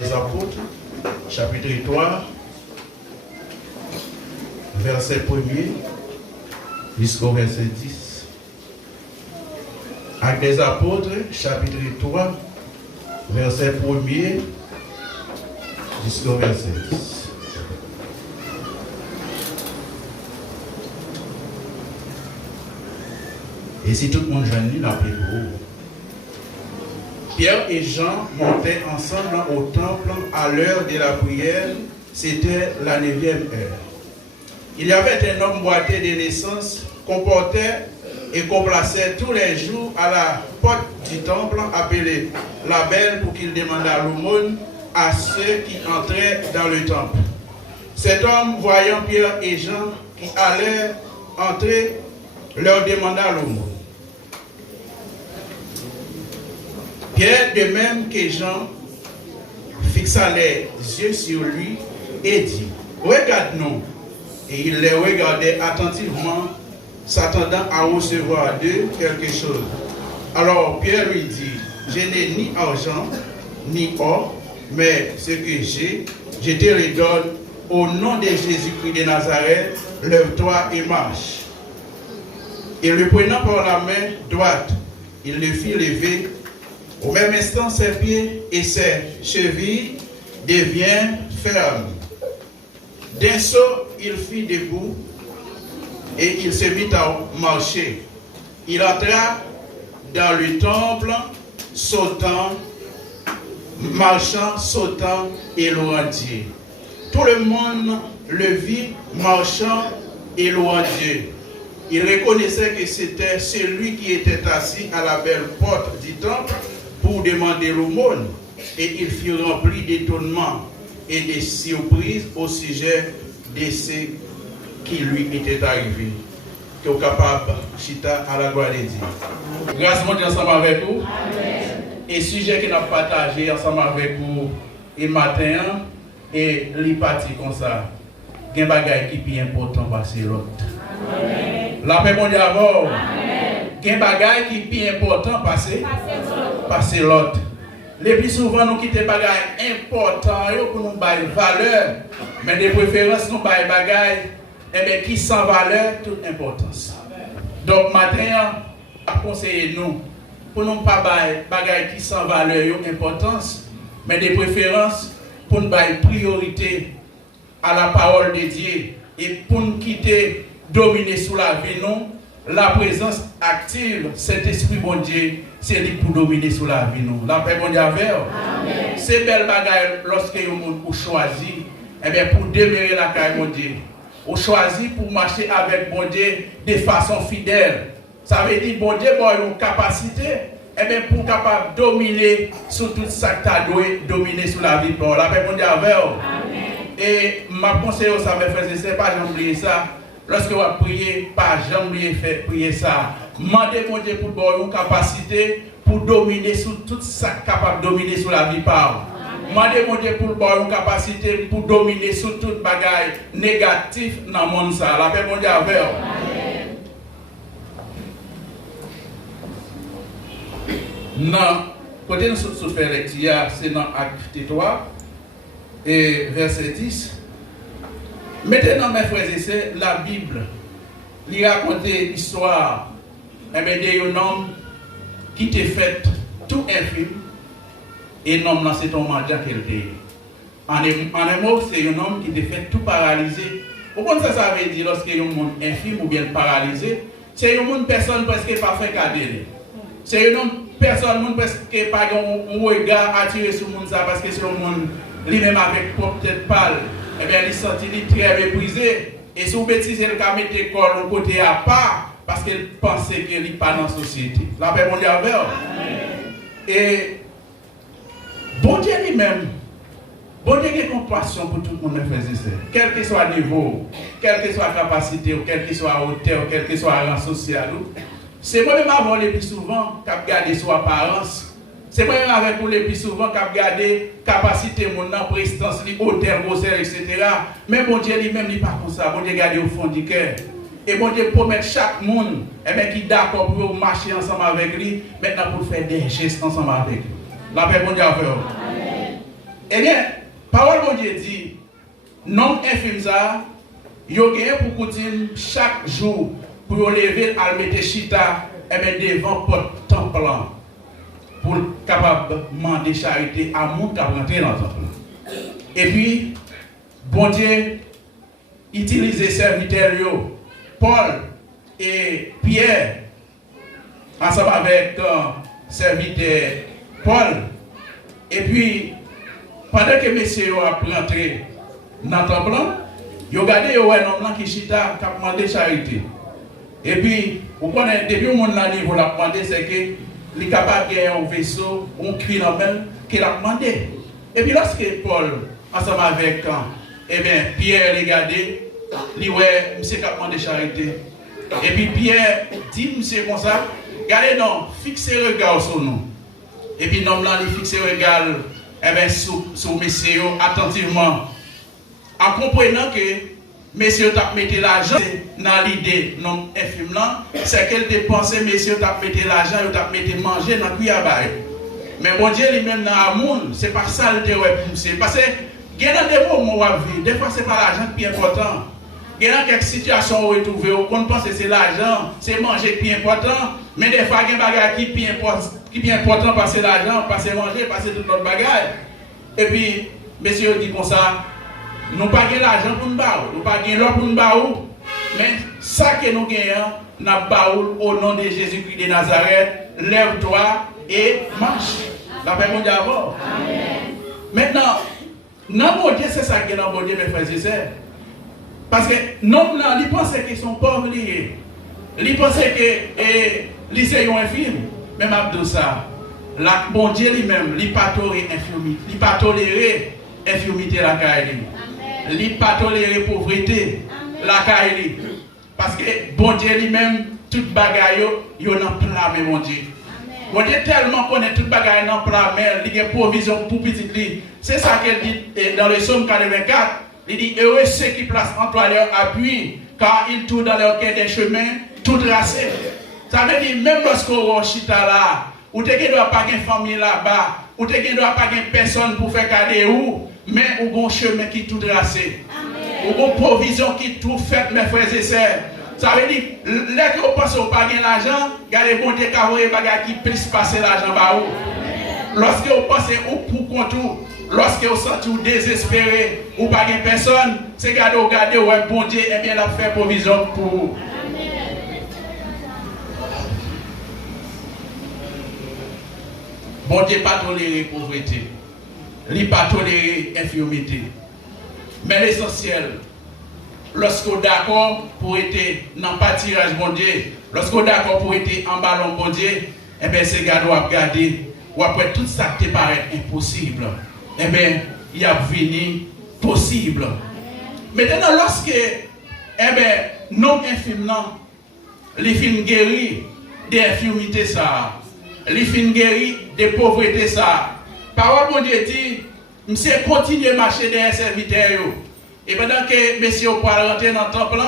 Les apôtres, chapitre 3, verset 1er jusqu'au verset 10. Actes des apôtres, chapitre 3, verset 1er jusqu'au verset 10. Et si tout le monde jeune, dans le Pierre et Jean montaient ensemble au temple à l'heure de la prière, c'était la 9e heure. Il y avait un homme boiteux de naissance qu'on portait et qu'on plaçait tous les jours à la porte du temple appelé la Belle pour qu'il demandât l'aumône à ceux qui entraient dans le temple. Cet homme, voyant Pierre et Jean qui allaient entrer, leur demanda l'aumône. Pierre, de même que Jean, fixa les yeux sur lui et dit, « Regarde-nous. » Et il les regardait attentivement, s'attendant à recevoir d'eux quelque chose. Alors Pierre lui dit, « Je n'ai ni argent, ni or, mais ce que j'ai, je te le donne. Au nom de Jésus-Christ de Nazareth, lève-toi et marche. » Et le prenant par la main droite, il le fit lever. Au même instant, ses pieds et ses chevilles deviennent fermes. D'un saut, il fit debout et il se mit à marcher. Il entra dans le temple, sautant, marchant, sautant et louant Dieu. Tout le monde le vit marchant et louant Dieu. Il reconnaissait que c'était celui qui était assis à la belle porte du temple pour demander l'aumône, et il fut rempli d'étonnement et de surprise au sujet de ce qui lui était arrivé. Que vous capable chita à la gloire de Dieu. Grâce à Dieu ensemble avec vous. Amen. Et sujet que nous avons partagé ensemble avec vous le matin, et les parties comme ça, il y a des choses qui sont importantes passer l'autre. La paix mondiale avant. Il y a des choses qui sont importantes passer l'autre. Les plus souvent, nous quittons des choses importantes pour nous donner valeur, mais de préférence, nous donner des choses qui sans valeur, toute importance. Donc, matin, conseillez-nous pour nous pas donner des choses qui sans valeur, importance, mais de préférence pour nous donner priorité à la parole de Dieu et pour nous quitter, dominer sous la vie, nous. La présence active, cet esprit bon Dieu, c'est lui pour dominer sur la vie nous. La paix bon Dieu avec. C'est belle bagaille lorsque vous choisissez, eh bien pour demeurer la caille bon Dieu. Vous choisissez pour marcher avec bon Dieu de façon fidèle. Ça veut dire bon Dieu a une capacité, eh bien pour capable dominer sur tout ça que tu as doué, dominer sur la vie. La paix bon Dieu avec. Et ma conseil ça me faisait c'est pas j'oublie ça. Lorsque vous priez, pas jamais faire prier ça. Demandez mon Dieu pour avoir une capacité pour dominer sur tout ça capable de dominer sur la vie par. Demandez mon Dieu pour avoir une capacité pour dominer sur toute bagaille négative dans le monde ça. La paix mon Dieu avec. Non, côté nous sous faire lecture, c'est dans Acte 3 et verset 10. Maintenant, mes frères et sœurs, la Bible, lui raconte l'histoire d'un homme qui t'a fait tout infime et l'homme là c'est ton mandat qu'il a. En un mot, c'est un homme qui t'a fait tout paralysé. Pourquoi ça veut dire lorsque un monde infime ou bien paralysé? C'est un monde personne presque pas fait cadeau. C'est un homme personne presque pas un regard attiré sur le monde parce que c'est un monde lui-même avec propre tête pâle. Eh bien, il sentit très méprisé. Et si vous bêtisez le cas, mettez l'école au côté à part, parce qu'il pensait qu'il n'est pas dans la société. La paix mondiale avec. Et bon Dieu lui-même, bon Dieu a compassion pour tout le monde, quel que soit le niveau, quelle que soit la capacité, ou quelle que soit la hauteur, ou quel que soit le rang social. C'est moi-même avant le plus souvent qui a gardé son apparence. C'est moi-même avec vous le plus souvent qui a gardé capacité, mon prestance, hauteur, grosseur, etc. Mais bon Dieu lui-même n'est pas comme ça. Bon Dieu garde au fond du cœur. Et bon Dieu promet chaque monde qui est d'accord pour marcher ensemble avec lui, maintenant pour faire des gestes ensemble avec lui. La paix bon Dieu avec vous. Eh bien, parole de Dieu dit, non infime ça, yo gagne pour continuer chaque jour pour lever à mettre chita devant porte temple pour capable demander charité à monde qui rentrer dans le temple. Et puis bon Dieu utilise serviteurs Paul et Pierre ensemble avec serviteur Paul. Et puis pendant que messieurs a rentré dans le temple, ils ont regardé un homme qui chita qui a demandé charité. Et puis, vous connaissez, depuis le monde là, niveau l'a demandé, c'est que les capables de un vaisseau, un cri dans même, qu'il a demandé. Et puis, lorsque Paul, ensemble avec eh bien, Pierre, regardé, il ouais, monsieur qui a demandé charité. Et puis, Pierre dit, monsieur, comme ça, regardez, non, fixez le regard sur nous. Et puis, l'homme là, il fixe le regard, eh bien, sur messieurs, attentivement. En comprenant que messieurs t'a mis l'argent dans l'idée non infime là, c'est qu'elle dépensait messieurs t'a mis l'argent, il t'a mis manger dans cuillère bail. Mais bon Dieu lui-même dans l'amour, c'est pas ça le terroir pousser parce que il y a des moments où on vit, des fois c'est pas l'argent qui est important. Il y a quelques situations où on retrouve, on pense que c'est l'argent, c'est manger qui est important, mais des fois il y a des bagages qui est important passer l'argent, passer manger, passer tout notre bagage. Et puis messieurs dit comme ça, nous n'avons pas l'argent pour nous battre, nous n'avons pas l'or pour nous battre, mais ça que nous gagnons, nous avons au nom de Jésus-Christ de Nazareth, lève-toi et marche. La paix mondiale. Maintenant, non, mon Dieu, c'est ça que nous mon Dieu, mes frères et sœurs. Parce que non, ils pensent qu'ils sont pauvres liés. Ils pensent que ils sont infimes. Même Abdou ça, bon Dieu lui-même, il ne pas tolérer infirmité, il ne pas tolérer infirmité la caille. Il ne pas tolérer pauvreté, la caille. Parce que bon Dieu lui-même, toute bagaille, il y a un plat, mais mon Dieu. Bon Dieu tellement connaît toute bagaille dans le plat, mais il y a une provision pour petit lit. C'est ça qu'elle dit dans le psaume 84. Il dit, heureux ceux qui placent en toi leur appui, car ils tournent dans leur quai des chemins, tout tracés. Ça veut dire, même lorsqu'on chita là, ou tu ne dois pas avoir une famille là-bas, ou tu ne dois pas avoir personne pour faire cadeau où, mais ou un chemin qui tout tracé. Ou une provision qui tout fait, mes frères et sœurs. Ça veut dire, là que vous pensez pas gagner l'argent, regardez bon Dieu qui puisse passer l'argent par vous. Lorsque vous pensez ou pour contour, lorsque vous sentez désespéré ou pas gagner personne, c'est regarder ouais bon Dieu et bien la faire provision pour vous. Bon Dieu pas tolérer pauvreté, il pas tolérer infirmité. Mais l'essentiel, lorsqu'on est d'accord pour être dans le pâturage bon Dieu, lorsqu'on est d'accord pour être en ballon bon Dieu, eh bien c'est garder, ou après tout ça qui paraît impossible, eh bien il y a venu possible. Maintenant lorsque, eh bien, non infime, les films guéris des infirmités ça, les films guéris des pauvretés ça. Parole mon Dieu dit, monsieur continue à marcher derrière serviteurs. Et pendant que monsieur peut rentrer dans le temple,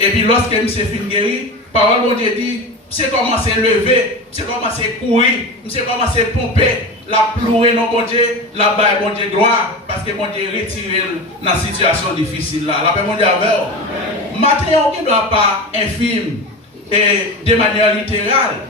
et puis lorsque monsieur fin guéri, parole mon Dieu dit, monsieur commence à lever, monsieur commence à courir, monsieur commence à pomper, la plouer non bon Dieu, la baille bon Dieu gloire, parce que mon Dieu retire dans la situation difficile là. La paix mon Dieu avec. Maintenant on ne doit pas infime et de manière littérale.